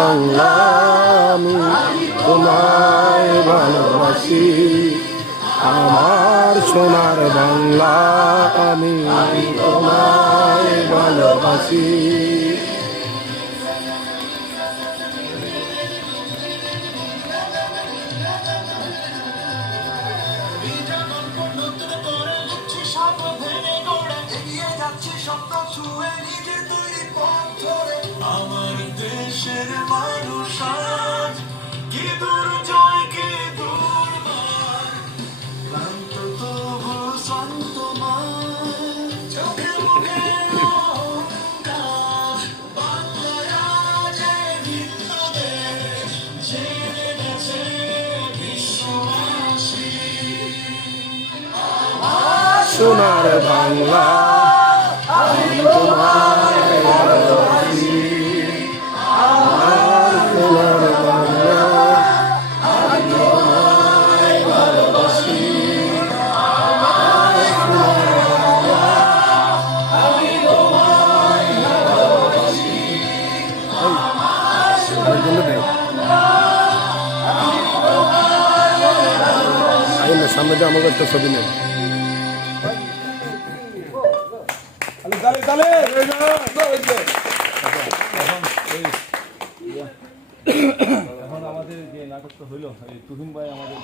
বাংলা আমি তোমায় ভালোবাসি, আমার সোনার বাংলা আমি তোমায় ভালোবাসি। আমার দেশের মানুষ আজ কি দুর্জয় কি দুর্বার, ক্লান্ত তবু শান্ত মান, চোখে মুখে অহংকার, বাংলায় আজ এই ভিন্ন দেশ, জেনে গেছে বিশ্ববাসী। সোনার বাংলা আমি তোমায় ভালোবাসি, আমার সোনার বাংলা আমি তোমায় ভালোবাসি, আমার সোনার বাংলা আমি তোমায় ভালোবাসি। সামনে দিয়ে আমাকে একটা ছবি নেই। এখন আমাদের যে নাটকটা হইল তুহিন ভাই আমাদের